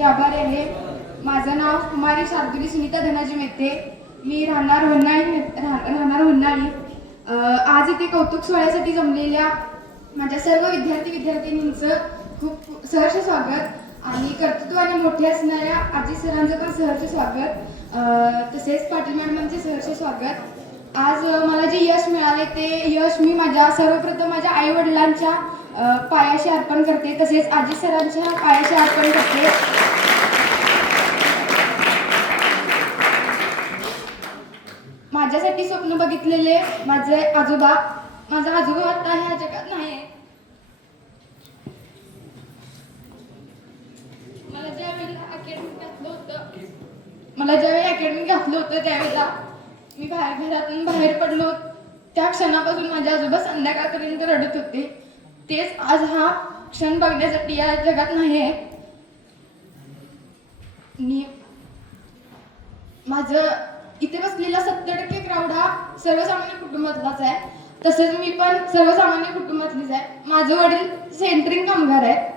तुमची आभारी आहे. माझं नाव कुमारी शार्दुली सुनीता धनाजी मेते मी राहणार होन्नाळी राह- राहणार होन्नाळी आज इथे कौतुक सोहळ्यासाठी जमलेल्या माझ्या सर्व विद्यार्थी विद्यार्थिनींचं खूप सहर्ष स्वागत आणि कर्तृत्वाने मोठे असणाऱ्या आजी सरांचं पण सहर्ष स्वागत. तसेच पाटील मॅडमांचे सहर्ष स्वागत. आज मला जे यश मिळाले ते यश मी माझ्या सर्वप्रथम माझ्या आई वडिलांच्या पायाशी अर्पण करते. तसेच आजी सरांच्या पायाशी अर्पण करते. माझ्यासाठी स्वप्न बघितलेले माझे आजोबा. माझा आजोबा आता ह्या जगात नाही मला ज्यावेळेला अकॅडमी घातलं होतं मला ज्यावेळी अकॅडमी घातलं होतं त्यावेळेला मी बाहेर घरातून बाहेर पडलो. त्या क्षणापासून माझे आजोबा संध्याकाळपर्यंत रडत होते. तेच आज हा क्षण बघण्यासाठी या जगात नाही आहे. मी माझं इथे बसलेला सत्तर टक्के क्राऊड हा सर्वसामान्य कुटुंबातलाच आहे. तसेच मी पण सर्वसामान्य कुटुंबातलीच आहे. माझे वडील सेंटरिंग कामगार आहेत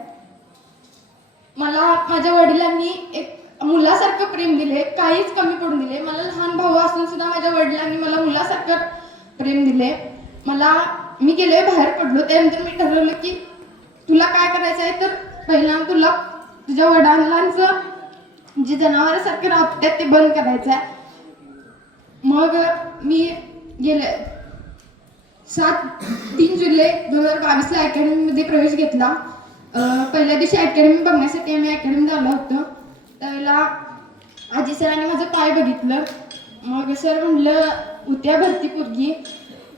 मला माझ्या वडिलांनी एक मुलासारखं प्रेम दिले काहीच कमी पडून दिले मला लहान भाऊ असून सुद्धा माझ्या वडिलांनी मला मुलासारखं प्रेम दिले मला मी गेले बाहेर पडलो त्यानंतर मी ठरवलं की तुला काय करायचं आहे तर पहिला तुला तुझ्या वडिलांचं जे जनावरांसारखे राबतात ते बंद करायचं आहे. मग मी गेले. सात तीन जुलै दोन हजार बावीसला अकॅडमीमध्ये प्रवेश घेतला. पहिल्या दिवशी अकॅडमी बघण्यासाठी आम्ही अकॅडमी आलो होतो. त्यावेळेला आजी सरांनी माझं पाय बघितलं. मग सर म्हणलं उद्या भरती पोरगी.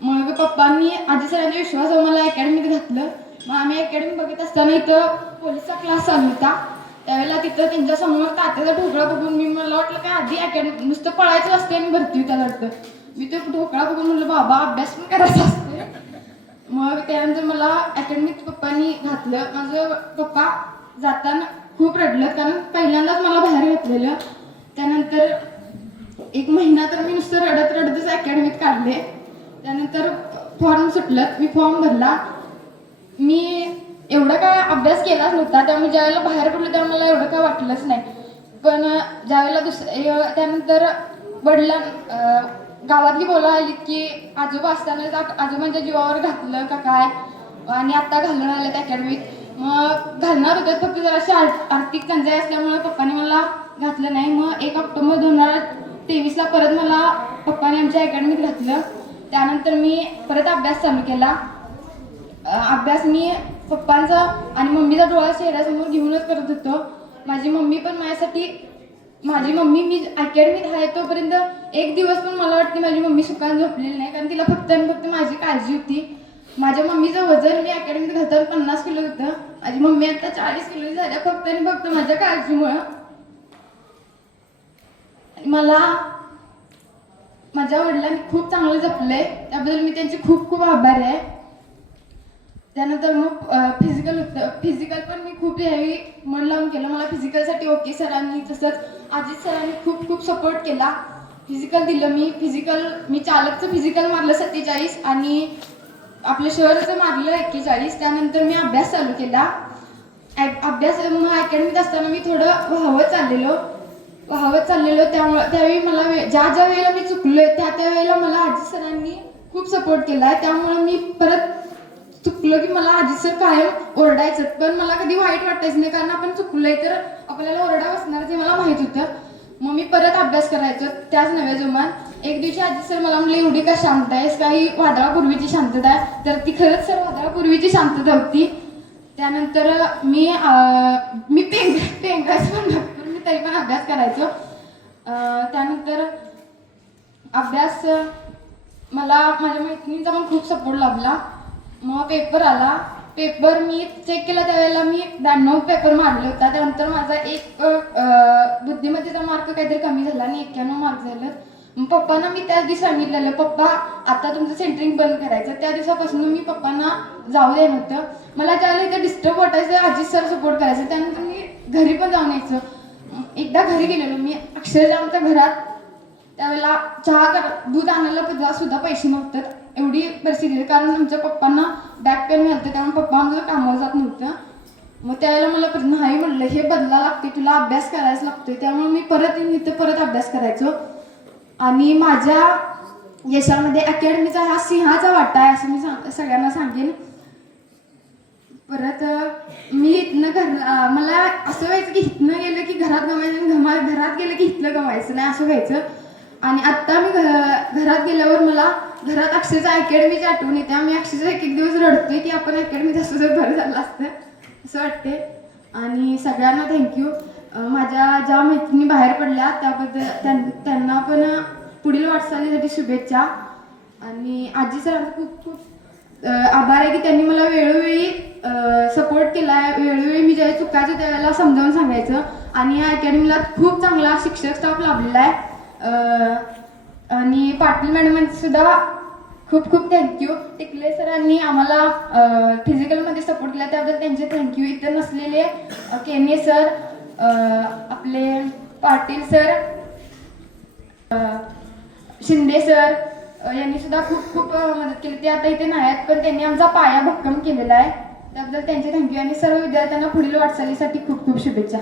मग पप्पांनी आजी सरांच्या विश्वासावर मला अकॅडमीत घातलं. मग आम्ही अकॅडमी बघत असताना इथं पोलिसचा क्लास चालू होता. त्यावेळेला तिथं त्यांच्यासमोर तात्याचा ढोकळा बघून मी मला वाटलं काय आधी अकॅडमी नुसतं पळायचं असते आणि भरती होता वाटतं. मी तो ढोकळा बघून म्हणलं बाबा अभ्यास पण करायचा असते मग त्यानंतर मला अकॅडमीत पप्पांनी घातलं. माझं पप्पा जाताना खूप रडलं कारण पहिल्यांदाच मला बाहेर घातलेलं. त्यानंतर एक महिना तर मी नुसतं रडत रडतच अकॅडमीत काढले. त्यानंतर फॉर्म सुटलं मी फॉर्म भरला. मी एवढा काय अभ्यास केलाच नव्हता त्यामुळे ज्यावेळेला बाहेर पडलो तेव्हा मला एवढं काय वाटलंच नाही. पण ज्यावेळेला दुसरं त्यानंतर वडिलां गावातली बोला आली की आजोबा असताना आजोबांच्या जीवावर घातलं का काय? आणि आत्ता घालून आलं त्या अकॅडमीत. मग घालणार होतं फक्त जराशी आर्थिक टंचाई असल्यामुळे पप्पाने मला घातलं नाही. मग एक ऑक्टोबर दोन हजार तेवीसला परत मला पप्पाने आमच्या अकॅडमीत घातलं. त्यानंतर मी परत अभ्यास चालू केला. अभ्यास मी पप्पांचा आणि मम्मीचा डोळा चेहऱ्यासमोर घेऊनच करत होतो. माझी मम्मी पण माझ्यासाठी माझी मम्मी मी अकॅडमीत आहे तोपर्यंत एक दिवस पण मला वाटते माझी मम्मी सुखान झोपलेली नाही. कारण तिला फक्त आणि फक्त माझी काळजी होती. माझ्या मम्मीचं वजन मी अकॅडमीत घालताना पन्नास किलो होतं. माझी मम्मी आता चाळीस किलो झाल्या फक्त आणि फक्त माझ्या काळजीमुळं. मला माझ्या वडिलांनी खूप चांगलं जपलंय. त्याबद्दल मी त्यांचे खूप खूप आभारी आहे. त्यानंतर मग फिजिकल होतं. फिजिकल पण मी खूप यावेळी मन लावून केलं. मला फिजिकलसाठी ओके सरांनी तसंच अजित सरांनी खूप खूप सपोर्ट केला. फिजिकल दिलं मी. फिजिकल मी चालकचं फिजिकल मारलं सत्तेचाळीस आणि आपलं शहरचं मारलं एक्केचाळीस. त्यानंतर मी अभ्यास चालू केला. अभ्यास मग अकॅडमीत असताना मी थोडं व्हावं चाललेलो. व्हावत चाललेलो त्यामुळे त्यावेळी मला ज्या ज्या वेळेला मी चुकलोय त्या त्या वेळेला मला आजी सरांनी खूप सपोर्ट केला आहे त्यामुळं मी परत चुकलो की मला आजी सर कायम ओरडायचं. पण मला कधी वाईट वाटायचं नाही कारण आपण चुकलोय तर आपल्याला ओरडा बसणार ते मला माहीत होतं. मग मी परत अभ्यास करायचो त्याच नव्या जोमान एक दिवशी आजी सर मला म्हणले एवढी का शांत आहेस? काही वादळापूर्वीची शांतता आहे. तर ती खरंच सर वादळापूर्वीची शांतता होती. त्यानंतर मी मी पेंग पेंग पण भरपूर मी तरी पण अभ्यास करायचो. त्यानंतर अभ्यास मला माझ्या मैत्रिणींचा पण खूप सपोर्ट लाभला. मग पेपर आला. पेपर मी चेक केला त्यावेळेला मी ब्याण्णव पेपर मारले होता. त्यानंतर माझा एक अं, बुद्धिमत्तेचा मार्क काहीतरी कमी झाला आणि एक्क्याण्णव मार्क झालं. मग पप्पांना मी त्या दिवशी सांगितलेलं पप्पा आता तुमचं सेंटरिंग बंद करायचं त्या दिवसापासून मी पप्पांना जाऊ द्या नव्हतं. मला ज्यावेळेला इथं डिस्टर्ब वाटायचं अजित सर सपोर्ट करायचं त्यानंतर मी घरी पण जाऊन यायचं. एकदा घरी गेलेलो मी. अक्षरशः आमच्या घरात त्यावेळेला चहा कर दूध आणायला सुद्धा सुद्धा पैसे नव्हतं. एवढी परिस्थिती कारण आमच्या पप्पांना बॅक पेन मिळतं त्यामुळे पप्पा आमचं कामावर जात नव्हतं. मग त्यावेळेला मला नाही म्हणलं. हे बदला लागते तुला अभ्यास करायच लागतोय. त्यामुळे मी परत इथं परत अभ्यास करायचो. आणि माझ्या यशामध्ये अकॅडमीचा हा सिंहाचा वाटा आहे असं मी सांग सगळ्यांना सांगेन. परत मी इथनं घर मला असं व्हायचं की इथनं गेलं घरात गमायचं घमा घरात गेलं की इथलं गमायचं नाही असं व्हायचं. आणि आत्ता मी घरात गेल्यावर मला घरात अक्षरशः अकॅडमीची आठवण येते. आम्ही अक्षरशः एक एक दिवस रडतोय की आपण अकॅडमीत असं जर बरं झालं असतं असं वाटते. आणि सगळ्यांना थँक्यू माझ्या ज्या मैत्रिणी बाहेर पडल्या त्याबद्दल त्यांना पण पुढील वाटचालीसाठी शुभेच्छा. आणि आजी सरांचा खूप खूप आभार आहे की त्यांनी मला वेळोवेळी सपोर्ट केला आहे वेळोवेळी मी ज्या चुकायचं त्यावेळेला समजावून सांगायचं. आणि या अकॅडमीला खूप चांगला शिक्षक स्टाफ लाभलेला आहे. आणि पाटील मॅडमांचे सुद्धा खूप खूप थँक्यू टिकले सरांनी आम्हाला फिजिकलमध्ये सपोर्ट केला. त्याबद्दल त्यांचे थँक्यू इथं नसलेले केने सर आपले पाटील सर शिंदे सर यांनी सुद्धा खूप खूप मदत केली. ते आता इथे नाही आहेत पण त्यांनी आमचा पाया भक्कम केलेला आहे. त्याबद्दल त्यांचे थँक्यू आणि सर्व विद्यार्थ्यांना पुढील वाटचालीसाठी खूप खूप शुभेच्छा.